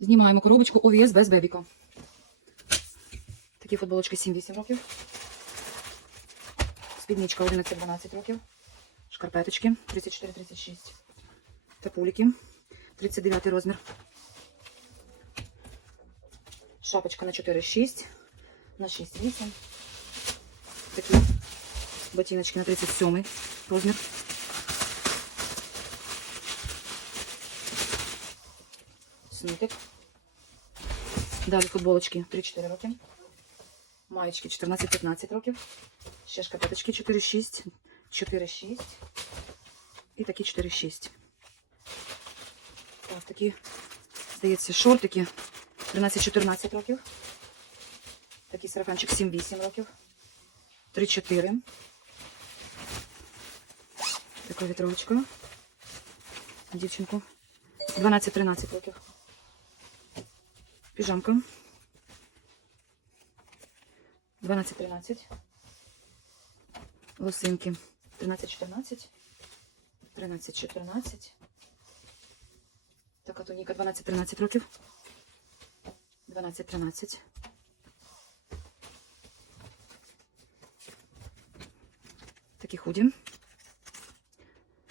Знімаємо коробочку OVS без бебіка. Такі футболочки 7-8 років. Спідничка 11-12 років. Шкарпеточки 34-36. Тапуліки 39 розмір. Шапочка на 4-6. На 6-8. Такі ботиночки на 37 розмір. Снитик. Далі футболочки 3-4 роки. Маєчки 14-15 років. Ще шкарпеточки 4-6. 4-6. І такі 4-6. Так, такі, здається, шортики 13-14 років. Такий сарафанчик 7-8 років. 3-4. Така вітровочка. Дівчинку. 12-13 років. Піжамка. 12-13. Лосинки. 13-14. 13-14. Така туніка 12-13 років. 12-13. Такі худі.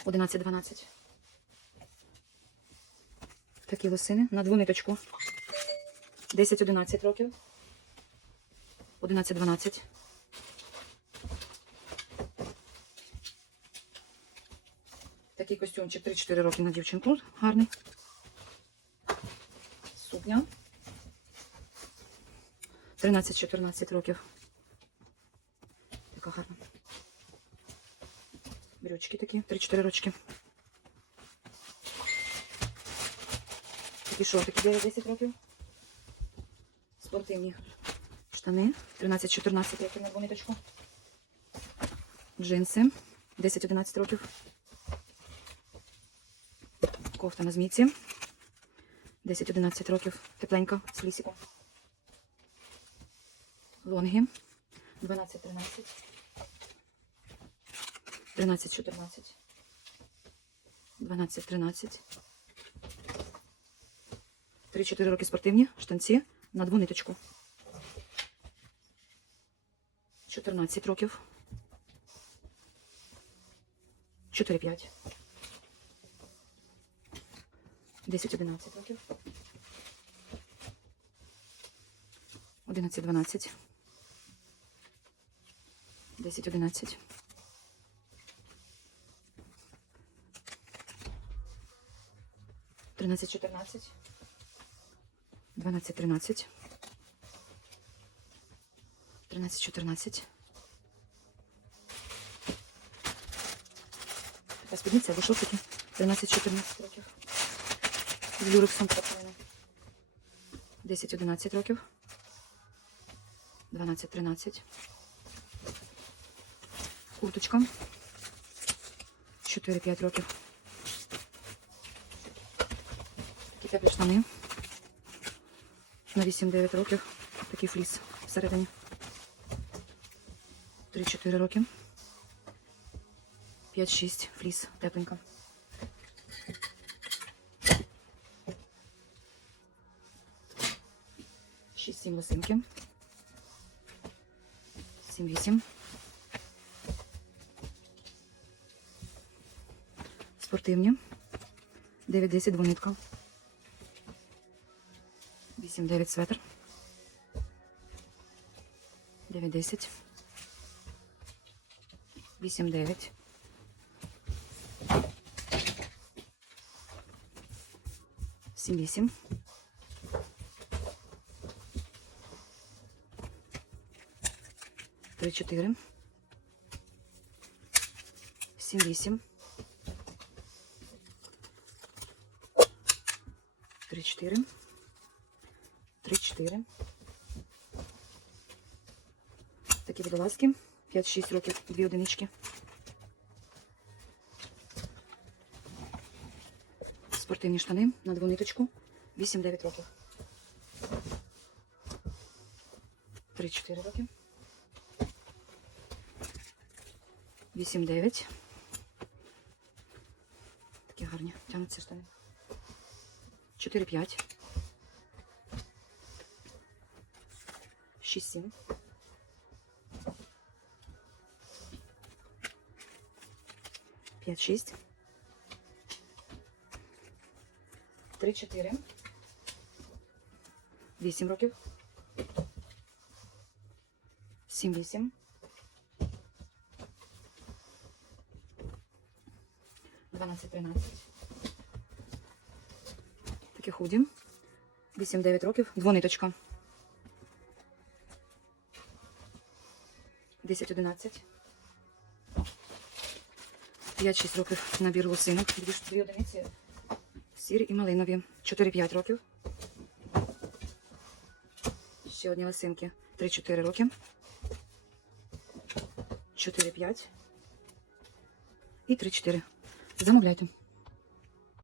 11-12. Такі лосини на двониточку. 10-11 років. 11-12. Такий костюмчик 3-4 роки на дівчинку. Гарний. Сукня. 13-14 років. Така гарна. Брючки такі, 3-4 рочки. Такі шортики 9-10 років. Спортивні штани. 13-14 років на двониточку. Джинси. 10-11 років. Кофта на змійці. 10-11 років. Тепленька з лісиком. Лонги. 12-13. 13-14. 12-13. 3-4 роки спортивні штанці на дву ниточку. 14 років. 4-5. 10-11 років. 11-12. 10-11. 13-14. 12-13. 13-14. Така спідниця або шортики. 13-14 років. З люрексом працюємо. 10-11 років. 12-13. Курточка. 4-5 років. Такі теплі штани. На 8-9 років. Такий фліс всередині. 3-4 роки. 5-6 фліс тепленька. Шість сім. Сім вісім. Спортивні. 9-10 двонитка. 8-9 светр. 9-10. 8-9. Сім вісім. Три чотири. Сім вісім. Три чотири. Три чотири. Такі водолазки. 5-6 років, дві одинички. Спортивні штани на двониточку. 8-9 років. 3-4 роки. 8-9. Такі гарні. Тянуться штани. 4-5. 6-7. П'ять, шість. Три, чотири. Вісім років. Сім, вісім. Дванадцять, тринадцять. Такі худі. 8-9 років. Двониточка. 10-11. 5-6 років набір лосинок. Дві, одиниці. Сірі і малинові. 4-5 років. Ще одні лосинки. 3-4 роки. 4-5. І 3-4. Замовляйте.